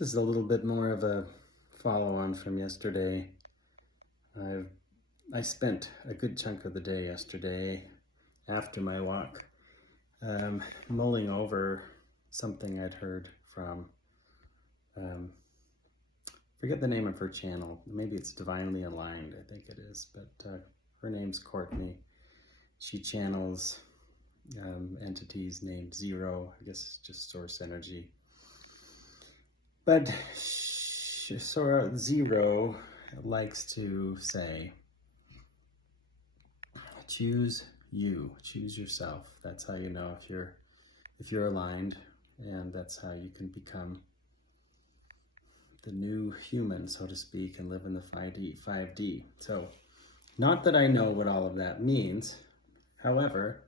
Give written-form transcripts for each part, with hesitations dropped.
This is a little bit more of a follow-on from yesterday. I spent a good chunk of the day yesterday after my walk mulling over something I'd heard from, forget the name of her channel. Maybe it's Divinely Aligned, I think it is, but her name's Courtney. She channels entities named Zero, I guess it's just source energy. But Zero likes to say, choose you, choose yourself. That's how you know if you're aligned, and that's how you can become the new human, so to speak, and live in the 5D. So, not that I know what all of that means. However,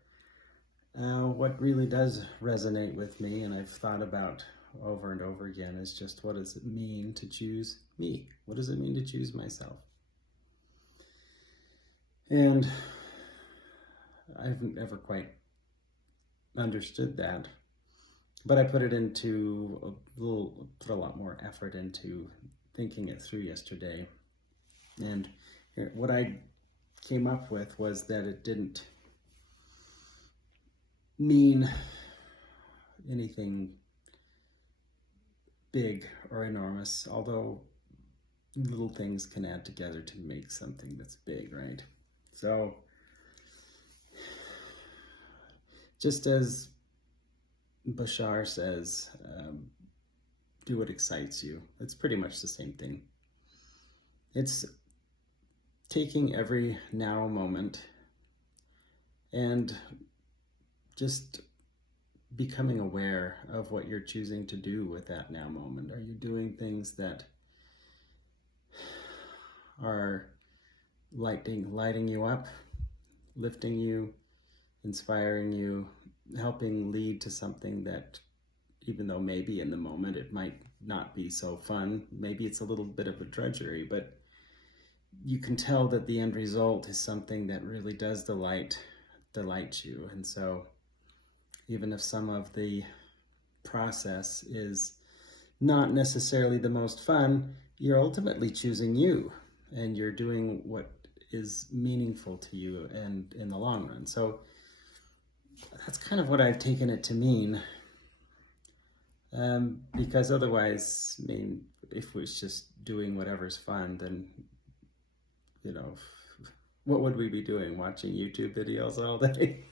what really does resonate with me, and I've thought about over and over again, is just what does it mean to choose me? What does it mean to choose myself? And I've never quite understood that, but I put a lot more effort into thinking it through yesterday. And what I came up with was that it didn't mean anything big or enormous, although little things can add together to make something that's big, right? So, just as Bashar says, do what excites you. It's pretty much the same thing. It's taking every now moment and just becoming aware of what you're choosing to do with that now moment. Are you doing things that are lighting you up, lifting you, inspiring you, helping lead to something that, even though maybe in the moment it might not be so fun, maybe it's a little bit of a drudgery, but you can tell that the end result is something that really does delight you. And so even if some of the process is not necessarily the most fun, you're ultimately choosing you, and you're doing what is meaningful to you and in the long run. So that's kind of what I've taken it to mean, because otherwise, I mean, if we're just doing whatever's fun, then, what would we be doing? Watching YouTube videos all day?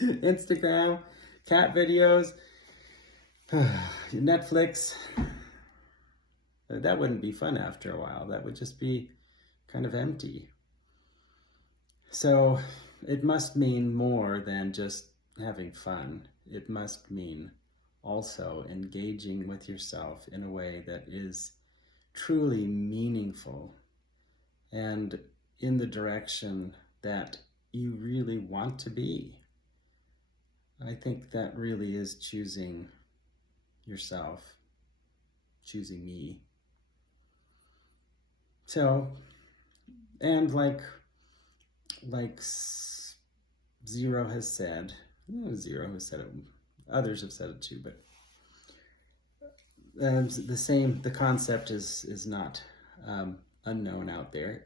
Instagram, cat videos, Netflix. That wouldn't be fun after a while. That would just be kind of empty. So it must mean more than just having fun. It must mean also engaging with yourself in a way that is truly meaningful and in the direction that you really want to be. I think that really is choosing yourself, choosing me. So, and like Zero has said it, others have said it too, but the concept is not unknown out there.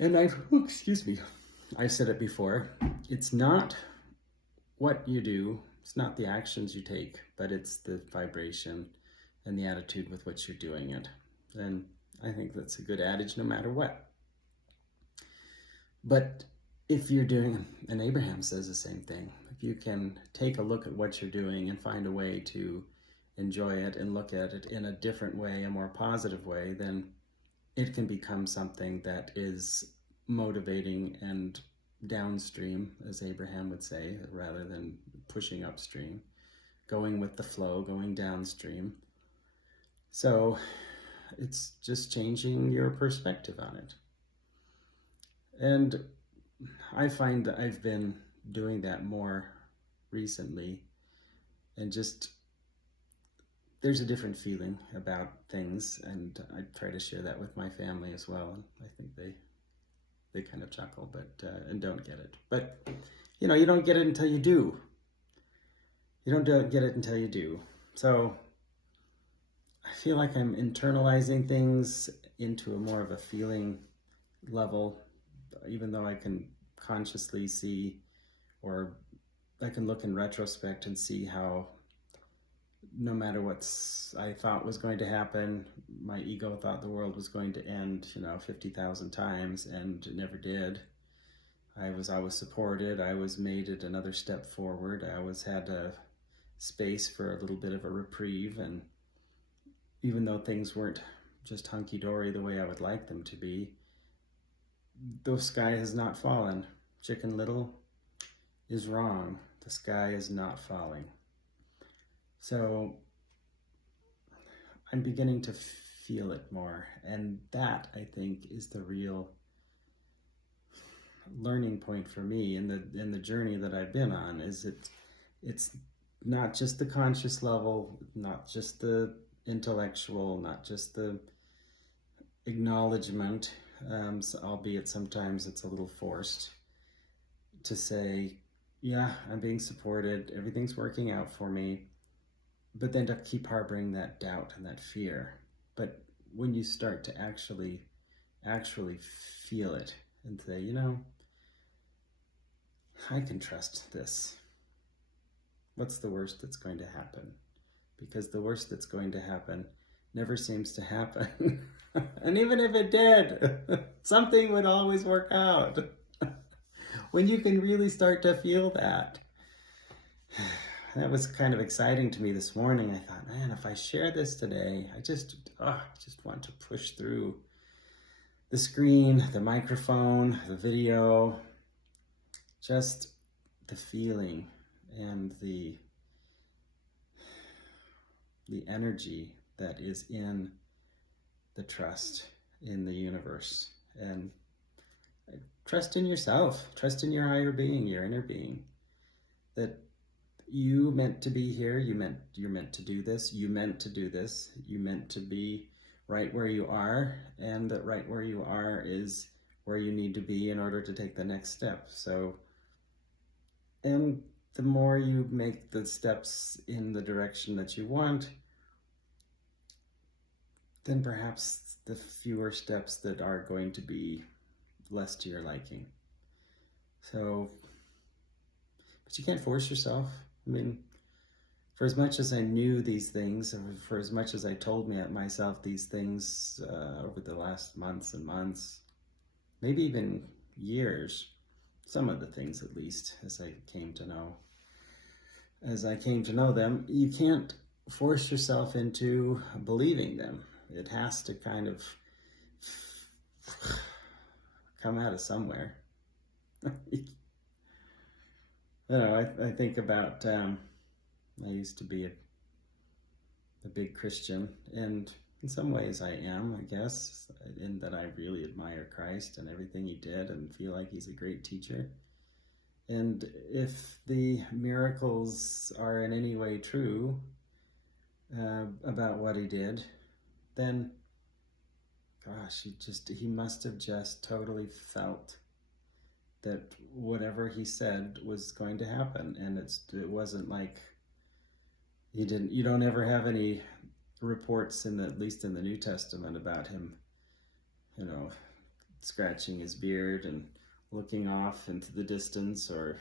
And I've said it before, it's not what you do, it's not the actions you take, but it's the vibration and the attitude with which you're doing it. And I think that's a good adage no matter what. But if you're doing, and Abraham says the same thing, if you can take a look at what you're doing and find a way to enjoy it and look at it in a different way, a more positive way, then it can become something that is motivating and downstream, as Abraham would say, rather than pushing upstream, going with the flow, going downstream. So it's just changing your perspective on it. And I find that I've been doing that more recently, and just there's a different feeling about things, and I try to share that with my family as well. And I think they kind of chuckle, but and don't get it. But you don't get it until you do. You don't get it until you do. So I feel like I'm internalizing things into a more of a feeling level, even though I can consciously see, or I can look in retrospect and see how no matter what I thought was going to happen, my ego thought the world was going to end, 50,000 times, and it never did. I was always supported. I was made it another step forward. I always had a space for a little bit of a reprieve, and even though things weren't just hunky-dory the way I would like them to be, the sky has not fallen. Chicken Little is wrong. The sky is not falling. So I'm beginning to feel it more, and that, I think, is the real learning point for me in the journey that I've been on. Is it's not just the conscious level, not just the intellectual, not just the acknowledgement, albeit sometimes it's a little forced, to say, yeah, I'm being supported, everything's working out for me, but then to keep harboring that doubt and that fear. But when you start to actually feel it and say, I can trust this. What's the worst that's going to happen? Because the worst that's going to happen never seems to happen. And even if it did, something would always work out. When you can really start to feel that. That was kind of exciting to me this morning. I thought, man, if I share this today, I just want to push through the screen, the microphone, the video, just the feeling and the energy that is in the trust in the universe. And trust in yourself, trust in your higher being, your inner being, that you meant to be here, you're meant to do this, you meant to do this, you meant to be right where you are, and that right where you are is where you need to be in order to take the next step. So, and the more you make the steps in the direction that you want, then perhaps the fewer steps that are going to be less to your liking. So, but you can't force yourself. I mean, for as much as I knew these things, for as much as I told myself these things over the last months and months, maybe even years, some of the things at least, as I came to know them, you can't force yourself into believing them. It has to kind of come out of somewhere. I think about, I used to be a big Christian, and in some ways I am, I guess, in that I really admire Christ and everything he did and feel like he's a great teacher. And if the miracles are in any way true about what he did, then, gosh, he must have just totally felt that whatever he said was going to happen. And it wasn't like you don't ever have any reports at least in the New Testament about him, scratching his beard and looking off into the distance, or,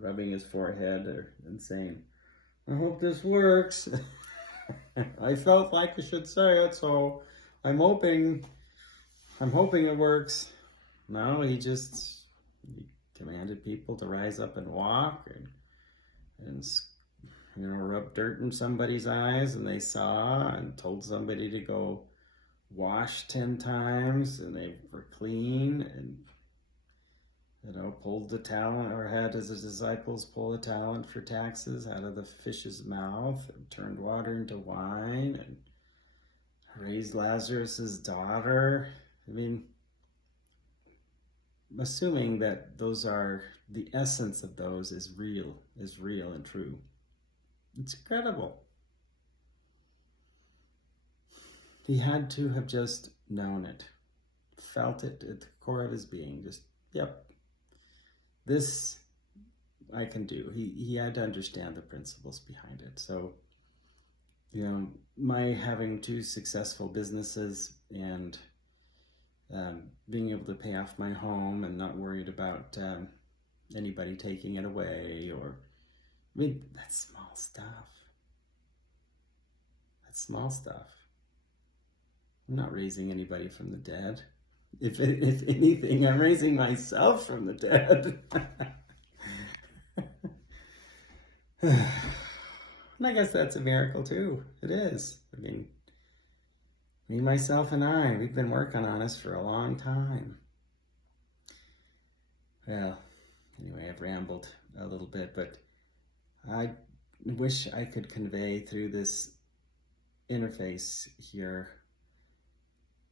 rubbing his forehead and saying, I hope this works. I felt like I should say it, so I'm hoping it works. No, he commanded people to rise up and walk and rub dirt in somebody's eyes, and they saw, and told somebody to go wash 10 times, and they were clean, and pulled the talent, or had his disciples pull a talent for taxes out of the fish's mouth, and turned water into wine, and raised Lazarus's daughter. I mean, assuming that those are the essence of those is real and true. It's incredible. He had to have just known it, felt it at the core of his being. Just, yep, this I can do. He had to understand the principles behind it. So You know, my having two successful businesses and being able to pay off my home and not worried about anybody taking it away, or I mean, that's small stuff. That's small stuff. I'm not raising anybody from the dead. If anything, I'm raising myself from the dead. And I guess that's a miracle too. It is. I mean, me, myself, and I, we've been working on this for a long time. Well, anyway, I've rambled a little bit, but I wish I could convey through this interface here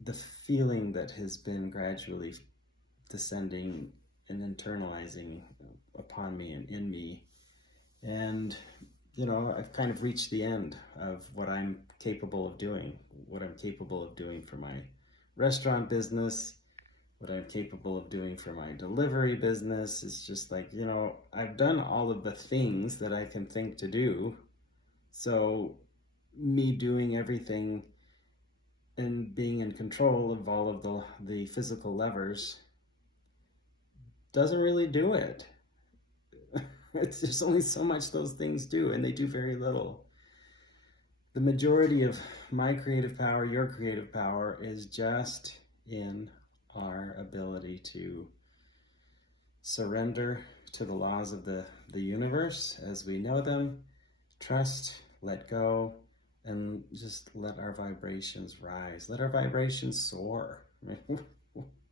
the feeling that has been gradually descending and internalizing upon me and in me. And, you know, I've kind of reached the end of what I'm capable of doing, what I'm capable of doing for my restaurant business, what I'm capable of doing for my delivery business. It's just like, you know, I've done all of the things that I can think to do. So me doing everything and being in control of all of the physical levers doesn't really do it. There's only so much those things do, and they do very little. The majority of my creative power, your creative power, is just in our ability to surrender to the laws of the universe as we know them, trust, let go, and just let our vibrations rise. Let our vibrations soar. I mean,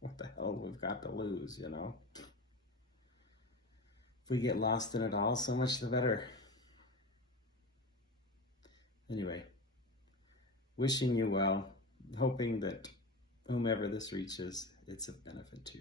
what the hell we've got to lose, you know? If we get lost in it all, so much the better. Anyway, wishing you well, hoping that whomever this reaches, it's of benefit to.